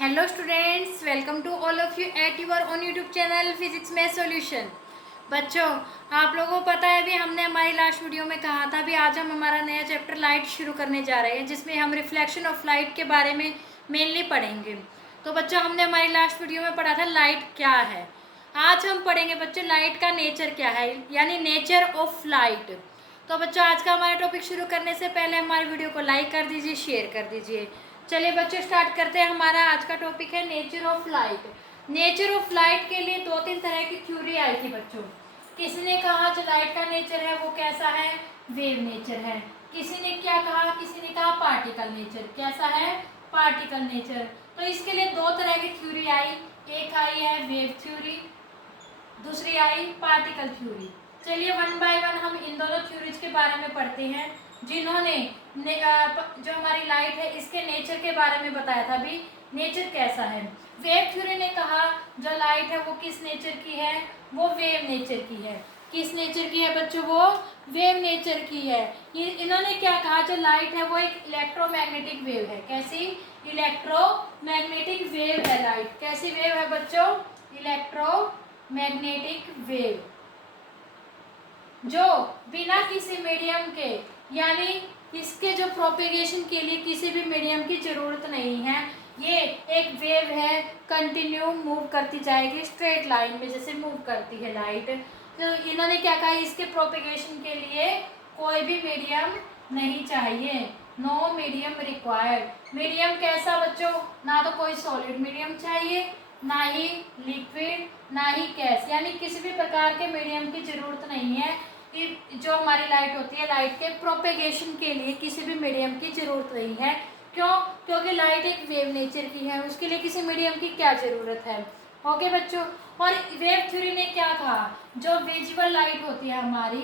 Hello students, welcome to all of you at your on YouTube channel physics में सॉल्यूशन। बच्चों, आप लोगों को पता है भी हमने हमारी लास्ट वीडियो में कहा था भी आज हम हमारा नया चैप्टर लाइट शुरू करने जा रहे हैं, जिसमें हम रिफ्लेक्शन ऑफ लाइट के बारे में मेनली पढ़ेंगे। तो बच्चों, हमने हमारी लास्ट वीडियो में पढ़ा था लाइट क्या है। आज हम पढ़ेंगे बच्चों लाइट का नेचर क्या है, यानी नेचर ऑफ लाइट। तो बच्चों, आज का हमारा टॉपिक शुरू करने से पहले हमारे वीडियो को लाइक कर दीजिए, शेयर कर दीजिए। चलिए बच्चों, स्टार्ट करते हैं। हमारा आज का टॉपिक है nature of light. Nature of light के लिए दो तीन तरह की थ्योरी आई थी बच्चों। किसी ने कहा जो लाइट का नेचर है वो कैसा है, वेव नेचर है। किसी ने क्या कहा, किसी ने कहा पार्टिकल नेचर। कैसा है, पार्टिकल नेचर। तो इसके लिए दो तरह की थ्योरी आई। एक आई है वेव थ्योरी, दूसरी आई पार्टिकल थ्योरी। चलिए वन बाय वन हम इन दोनों थ्योरीज के बारे में पढ़ते हैं, जिन्होंने जो हमारी लाइट है इसके नेचर के बारे में बताया था भी नेचर कैसा है। वेव थ्योरी ने कहा जो लाइट है वो किस नेचर की है, वो वेव नेचर की है। किस नेचर की है बच्चों, वो वेव नेचर की है। ये इन्होंने क्या कहा, जो लाइट है वो एक इलेक्ट्रोमैग्नेटिक वेव है। कैसी, इलेक्ट्रोमैग्नेटिक वेव है लाइट। कैसी वेव है बच्चों, इलेक्ट्रोमैग्नेटिक वेव, जो बिना किसी मीडियम के, यानी इसके जो प्रोपेगेशन के लिए किसी भी मीडियम की जरूरत नहीं है। ये एक वेव है, कंटिन्यू मूव करती जाएगी स्ट्रेट लाइन में जैसे मूव करती है लाइट। तो इन्होंने क्या कहा, इसके प्रोपेगेशन के लिए कोई भी मीडियम नहीं चाहिए, नो मीडियम रिक्वायर्ड। मीडियम कैसा बच्चों, ना तो कोई सॉलिड मीडियम चाहिए, ना ही लिक्विड, ना ही गैस, यानी किसी भी प्रकार के मीडियम की जरूरत नहीं है कि जो हमारी लाइट होती है, लाइट के प्रोपेगेशन के लिए किसी भी मीडियम की जरूरत नहीं है। क्यों, क्योंकि लाइट एक वेव नेचर की है, उसके लिए किसी मीडियम की क्या जरूरत है। ओके बच्चों, और वेव थ्योरी ने क्या कहा, जो विजिबल लाइट होती है हमारी,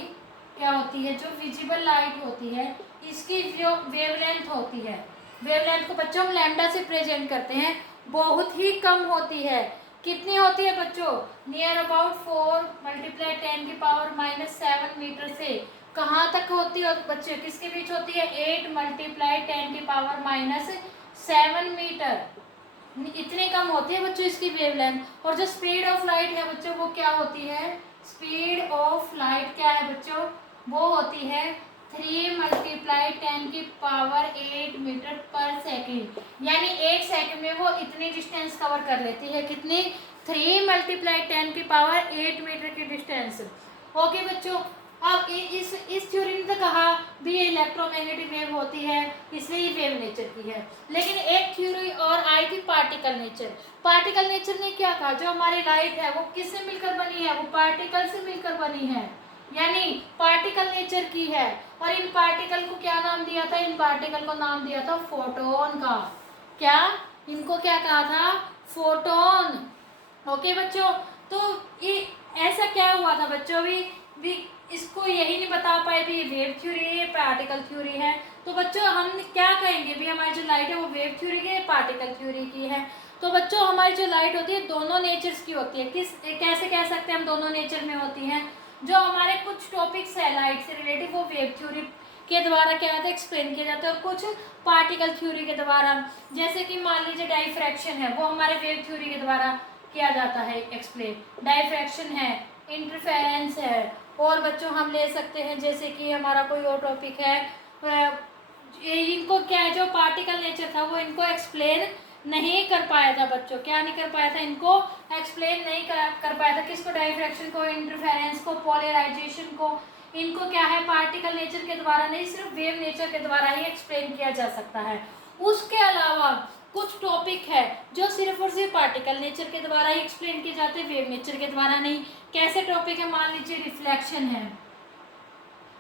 क्या होती है, जो विजिबल लाइट होती है इसकी जो वेवलेंथ होती है, वेवलेंथ को बच्चों हम लैम्डा से प्रेजेंट करते हैं, बहुत ही कम होती है। कितनी होती है बच्चों, नियर अबाउट 4 मल्टीप्लाई 10⁻⁻7 मीटर से कहाँ तक होती है बच्चों, किसके बीच होती है, 8 मल्टीप्लाई 10⁻⁻7 मीटर। इतनी कम होती है बच्चों इसकी वेवलेंथ। और जो स्पीड ऑफ लाइट है बच्चों वो क्या होती है, स्पीड ऑफ लाइट क्या है बच्चों, वो होती है 3 मल्टीप्लाई 10⁸ मीटर पर सेकेंड। यानी एक सेकंड में वो इतनी डिस्टेंस कवर कर लेती है। कितनी, 3 मल्टीप्लाई 10⁸ मीटर की डिस्टेंस। ओके बच्चों, अब इस थ्योरी ने तो कहा भी ये इलेक्ट्रोमैग्नेटिक वेव होती है, इसलिए ये वेव नेचर की है। लेकिन एक थ्योरी और आई थी पार्टिकल नेचर। पार्टिकल नेचर ने क्या कहा, जो हमारी लाइट है वो किससे मिलकर बनी है, वो पार्टिकल से मिलकर बनी है, यानी पार्टिकल नेचर की है। और इन पार्टिकल को क्या नाम दिया था, इन पार्टिकल को नाम दिया था फोटोन का। क्या, इनको क्या कहा था, फोटोन। ओके बच्चों, तो ये ऐसा क्या हुआ था बच्चों, भी इसको यही नहीं बता पाए भी ये वेव थ्योरी है, पार्टिकल थ्योरी है। तो बच्चों हम क्या कहेंगे भी हमारी जो लाइट है वो वेव थ्योरी की है, पार्टिकल थ्योरी की है। तो बच्चों हमारी जो लाइट होती है दोनों नेचर्स की होती है। कैसे कह सकते हैं हम दोनों नेचर में होती हैं, जो हमारे कुछ टॉपिक्स है लाइट से रिलेटिव वो वेव थ्योरी के द्वारा क्या होता है, एक्सप्लेन किया जाता है, और कुछ पार्टिकल थ्योरी के द्वारा, जैसे कि मान लीजिए डाइफ्रैक्शन है, वो हमारे वेव थ्योरी के द्वारा किया जाता है एक्सप्लेन। डाइफ्रैक्शन है, इंटरफेरेंस है। और बच्चों हम ले सकते हैं जैसे कि हमारा कोई और टॉपिक है, इनको क्या है, जो पार्टिकल नेचर था वो इनको एक्सप्लेन नहीं कर पाया था बच्चों। क्या नहीं कर पाया था, इनको एक्सप्लेन नहीं कर पाया था। किसको, डाइफ्रैक्शन को, इंटरफेरेंस को, पोलराइजेशन को। इनको क्या है, पार्टिकल नेचर के द्वारा नहीं, सिर्फ वेव नेचर के द्वारा ही एक्सप्लेन किया जा सकता है। उसके अलावा कुछ टॉपिक है जो सिर्फ और सिर्फ पार्टिकल नेचर के द्वारा ही एक्सप्लेन किए जाते हैं, वेव नेचर के द्वारा नहीं। कैसे टॉपिक है, मान लीजिए रिफ्लेक्शन है,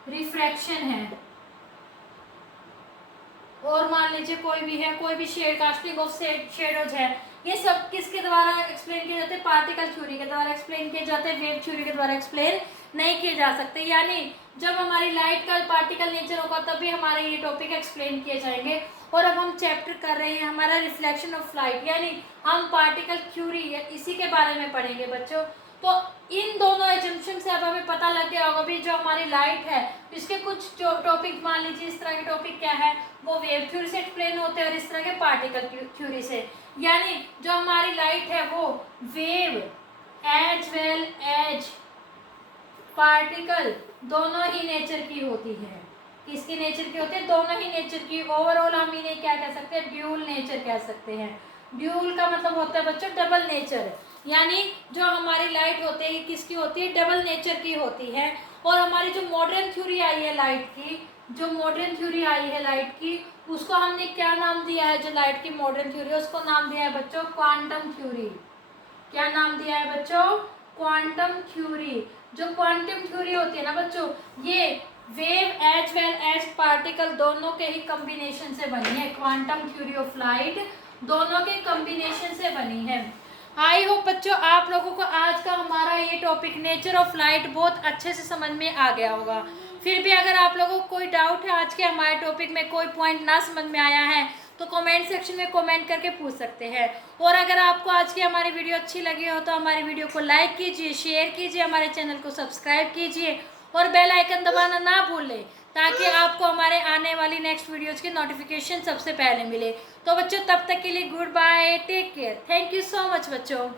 रिफ्रैक्शन है, और मान लीजिए कोई भी है, कोई भी शेड, कास्टिंग ऑफ शेडोज है। ये सब किसके द्वारा एक्सप्लेन किए जाते हैं, पार्टिकल थ्योरी के द्वारा एक्सप्लेन किए जाते हैं, वेव थ्योरी के द्वारा एक्सप्लेन नहीं किए जा सकते। यानी जब हमारी लाइट का पार्टिकल नेचर होगा तभी हमारे ये टॉपिक एक्सप्लेन किए जाएंगे। और अब हम चैप्टर कर रहे हैं हमारा रिफ्लेक्शन ऑफ लाइट, यानी हम पार्टिकल थ्योरी इसी के बारे में पढ़ेंगे बच्चों। तो इन दोनों एजम्पशन से अब हमें पता लग गया होगा भी जो हमारी लाइट है इसके कुछ टॉपिक मान लीजिए इस तरह के टॉपिक क्या है वो वेव थ्योरी से एक्सप्लेन होते हैं और इस तरह के पार्टिकल थ्योरी से। यानी जो हमारी लाइट है वो wave as well as particle दोनों ही नेचर की होती है। किसकी नेचर की होती है? दोनों ही नेचर की। ओवरऑल हम इन्हें क्या कह सकते हैं? ड्यूल नेचर कह सकते हैं। ड्यूल का मतलब होता है बच्चों डबल नेचर, यानी जो हमारी लाइट होती है किसकी होती है? डबल नेचर की होती है। और हमारी जो मॉडर्न थ्योरी आई है लाइट की, जो मॉडर्न थ्योरी आई है लाइट की, उसको हमने क्या नाम दिया है? जो लाइट की मॉडर्न थ्योरी है उसको नाम दिया है बच्चों क्वांटम थ्योरी। क्या नाम दिया है बच्चों? Quantum theory. जो क्वांटम थ्योरी होती है ना बच्चों, ये wave as well as particle दोनों के ही कॉम्बिनेशन से बनी है। क्वांटम थ्योरी ऑफ लाइट दोनों के कॉम्बिनेशन से बनी है। आई होप बच्चों आप लोगों को आज का हमारा ये टॉपिक नेचर ऑफ लाइट बहुत अच्छे से समझ में आ गया होगा। फिर भी अगर आप लोगों को कोई डाउट है, आज के हमारे टॉपिक में कोई पॉइंट ना समझ में आया है, तो कमेंट सेक्शन में कमेंट करके पूछ सकते हैं। और अगर आपको आज की हमारी वीडियो अच्छी लगी हो तो हमारी वीडियो को लाइक कीजिए, शेयर कीजिए, हमारे चैनल को सब्सक्राइब कीजिए और बेल आइकन दबाना ना भूलें ताकि आपको हमारे आने वाली नेक्स्ट वीडियोज़ की नोटिफिकेशन सबसे पहले मिले। तो बच्चों तब तक के लिए good bye, take care, thank you so much बच्चों।